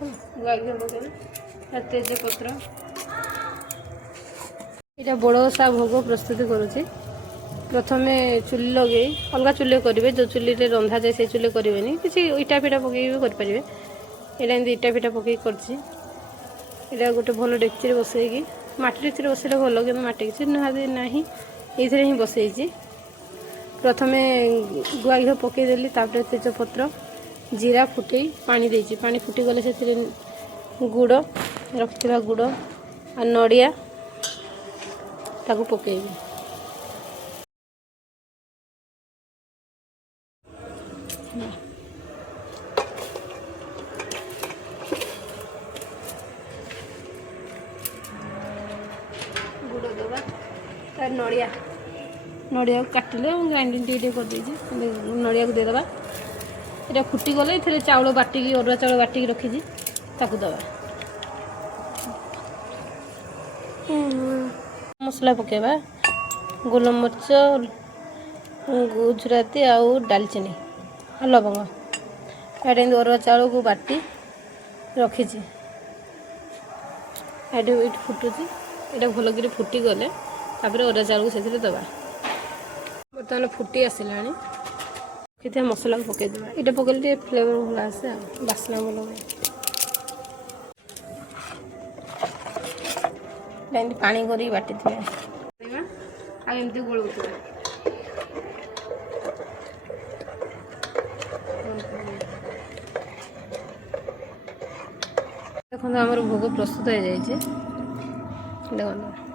ଗୁଆ ଘିଅ ପକେଇବେ ତେଜପତ୍ର এটা বড় ওষা ভোগ প্রস্তুতি করুছি প্রথমে চুলি লগাই অলগা চুলি করবে যে চুলিরে রন্ধা যায় সেই চুলি করবেনি কিছু ইটা ফিটা পকাই भी କରିପାରିବେ এটা এমনি ইটা ফিটা পকাই করছি এটা গোটে ভালো ডেকচিরে বসাইকি মাটি ডেকচিরে বসাইলে ভালো কিন্তু মাটি ডেকচি ନାହିଁ এইଥିରେ ହିଁ বসাইছি প্রথমে গুଆ ঘিଅ পকাইদেলি তারপরে তেজপত্র জিরা ফুটাই পানি ଦେଇଛି পানি ফুটিগଲେ ସେଥିରେ ଗୁଡ଼ ରଖିଥିବା ଗୁଡ଼ ଆଉ ନଡ଼ିଆ ତାକୁ ପକାଇବି ଗୁଡ଼ ଦେବା ତାର ନଡ଼ିଆକୁ କାଟିଲେ ମୁଁ ଗ୍ରାଇଣ୍ଡିଙ୍ଗ ଟିକେ କରିଦେଇଛି ନଡ଼ିଆକୁ ଦେଇଦେବା এটা ফুটিগଲେ ଏଥିରେ ଚାଉଳ ବାଟିକି ଅରୁଆ ଚାଉଳ ବାଟିକି ରଖିଛି ତାକୁ ଦେବା ମସଲା ପକାଇବା ଗୋଲମରିଚ ଗୁଜୁରାତି ଆଉ ଡାଲଚିନି ଆଉ ଲବଙ୍ଗ ଏଇଟା ଏମିତି ଅରୁଆ ଚାଉଳକୁ ବାଟି ରଖିଛି ଏଇଠି ଫୁଟୁଛି ଏଇଟା ଭଲକରି ଫୁଟିଗଲେ ତାପରେ ଅରୁଆ ଚାଉଳକୁ ସେଥିରେ ଦେବା ବର୍ତ୍ତମାନ ଫୁଟି ଆସିଲାଣି କେତେ ମସଲାକୁ ପକାଇଦେବା ଏଇଟା ପକାଇଲେ ଟିକେ ଫ୍ଲେଭର ଭଲ ଆସେ ଆଉ ବାସ୍ନା ଭଲ ହୁଏ ଏମିତି ପାଣି କରିକି ବାଟିଥିବା ଆଉ ଏମିତି ଗୋଳଉଥିବା ଦେଖନ୍ତୁ ଆମର ଭୋଗ ପ୍ରସ୍ତୁତ ହେଇଯାଇଛି ଦେଖନ୍ତୁ